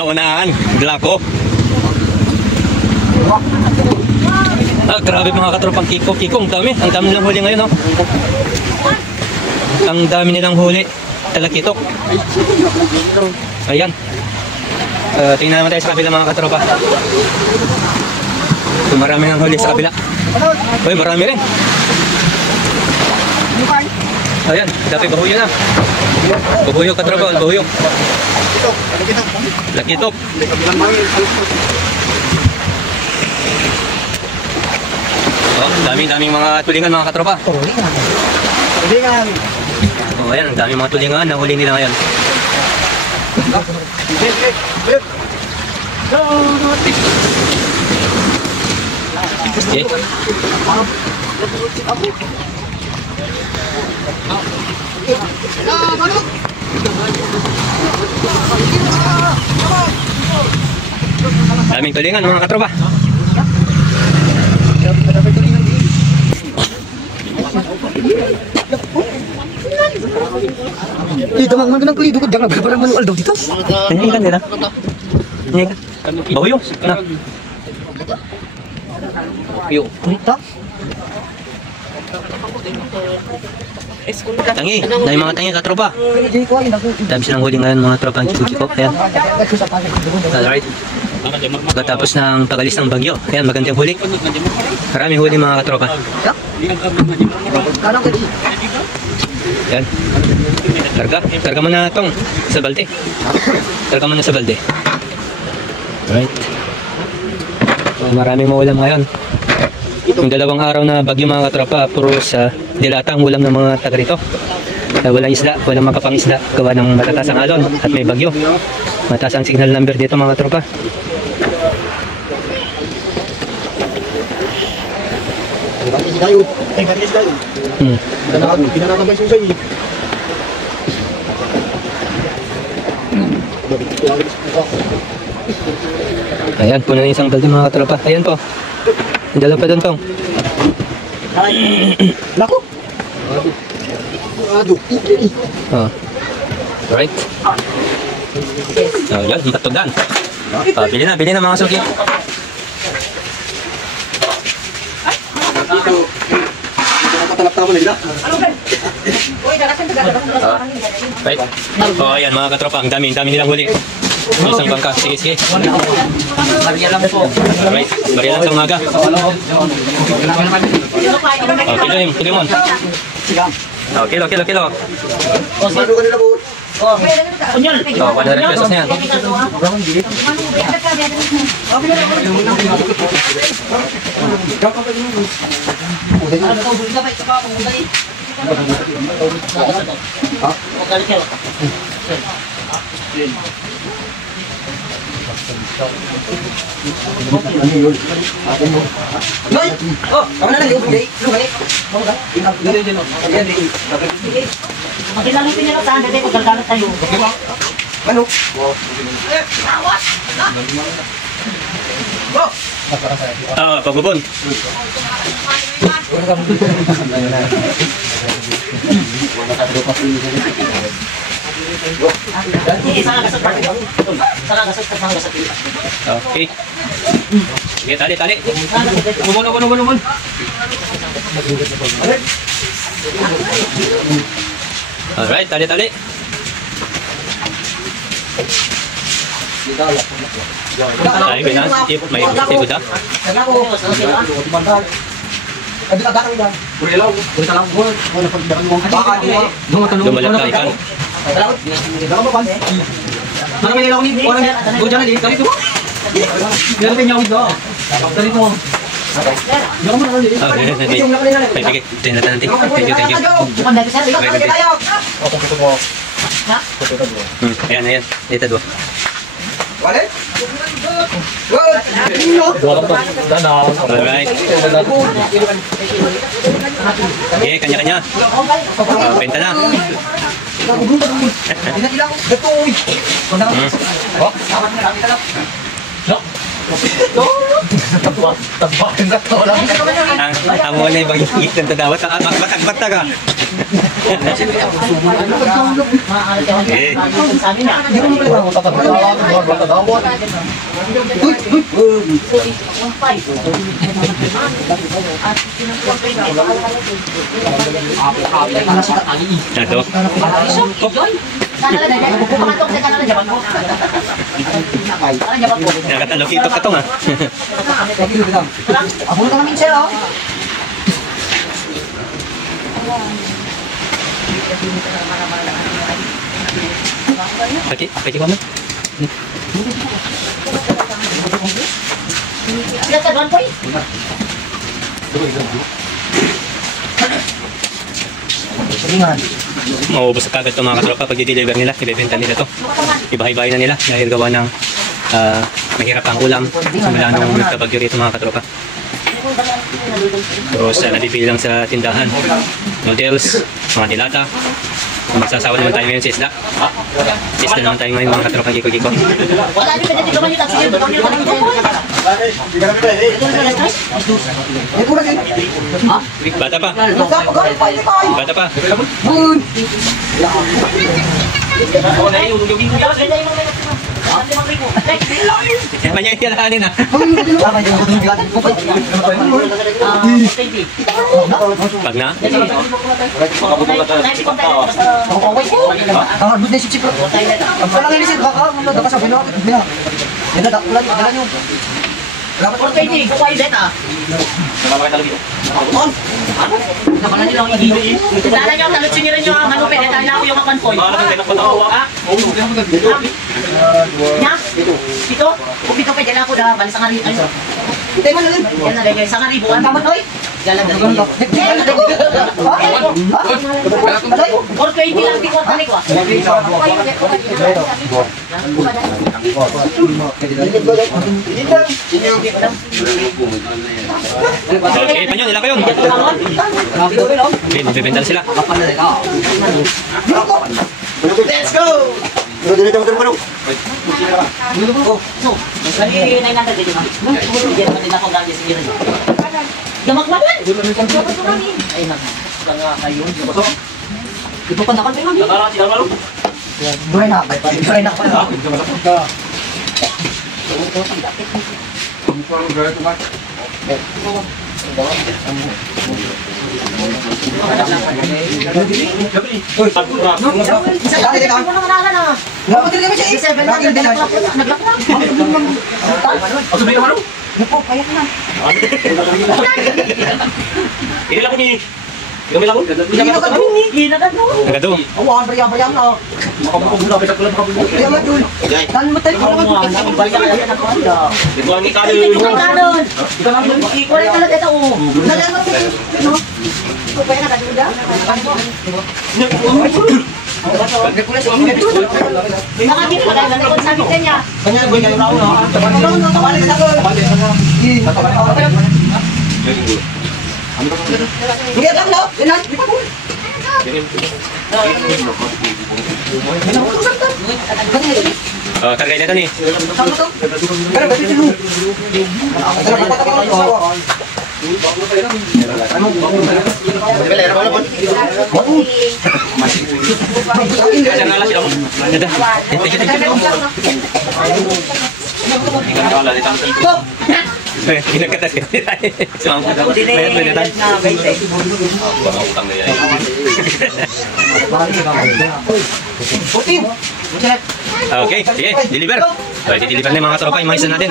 Unahan, Glako. Grabe mga katropang kiko. Ang dami nilang huli ngayon, no? Ang dami nilang huli. Talakitok. Ayan. Tingnan naman tayo sa kabila mga katropa. Marami ng huli sa kabila. Uy, marami rin. Ayan, dapat bahuyo na. Bahuyo katropa, bahuyo. Lakitok. Daming mga tulingan mga katropa. Tulingan. Ayan, ang daming mga tulingan na huli nila ngayon. Okay. Daming tulingan mga katropa. Dito mang magandang kulido ko jangan parang manual daw dito. Ini kan nila. Ini kan. Bahuyo. Na. Yo. Dito. Tangi, dahil mga tangi katropa. Dami silang huli ngayon mga tropa ang chiko. Ayan. Alright. Pagkatapos ng pag-alis ng bagyo. Ayan, magandang huli. Maraming huli mga katropa. Ayan. Karga mo na itong sa balde. Karga mo na sa balde. Alright. Maraming maulam ngayon. Yung dalawang araw na bagyo mga katropa, puro sa dilata ang ulam ng mga taga rito. Walang isda, walang makapangisda, gawa ng matataas ang alon at may bagyo. Mataas ang signal number dito mga katropa. Ayan, puno na isang balde mga katropa. Ayan po. Dala pa doon tong. Naku. Oh. Right. Oh, yan, matugdan. Bili na mga suki. Right. Oh, ayan mga katropa, ang dami nilang huli. Isang bangka, sige. Maria lang po. Alright, Maria lang sa umaga. Oh, kilo mo. Oh, kilo. Oh, kunyol. Oh, 100 pesos na yan. Noy! Oh, kamu na lang yung bigay. Magkilalitin niyo lang saan, dati magkagalat tayo. Ano? Pagubon. Okay. Sige, tali. Umon. Alright, tali. Ay, may tip dah. Dumalat ka ikan. Mana may nilaw ni? Walang jangan di. Dali mo. Yan pa niyaw ito. Dali mo. Yan mo na dali. Sige, tingnan natin. Thank you. Bukan dari saya. Ayan. Dito dua. Wale? Alright. Okay, kanya-kanya. Benta na. Ang muna yung bagigit ng tadawat. Matag-matag ka. Eh. Sabi niya. Ito. Nakatalokito ka to nga. Ako na kami siya, oh. Paki ko mo. Sila sa doon po eh. Mauubos sa kagad itong mga katropa pag i-deliver nila, ibebenta nila to. Ibahay-bahay na nila dahil gawa ng mahirap ang ulam simula nung nagkabagyo rito mga katropa. Tapos nabibili lang sa tindahan, noodles, mga dilata. Magsasawa naman tayo ngayon sa isda. Sa isda naman tayo ngayon mga katropa giko-giko. Wala din pwede dito man yung taxi yun. Dito man yung taxi yun. Bata pa. Bata pa. Manyayalahanin ah. Pag na? Dala niyo, talutsin niyo rin yung manupin. Dala na ako yung makonvoy. Nya? Pito? O pito pa, dala ako na. Bali sa ngari. Ano? Yan na lagay. Sa ngari, buwan. Tama to eh. Dala na rin. 420 lang, di ko talik ko. Okay, panyo, nila ko yun. Okay, magbibenta na sila. Let's go! Damak-makan! Ito pa nakal pa namin. Nagado. Kargay na ito nih. Kinakatas ka. Okay, sige, deliver. So, i-deliver na yung mga tropa, yung mga isa natin.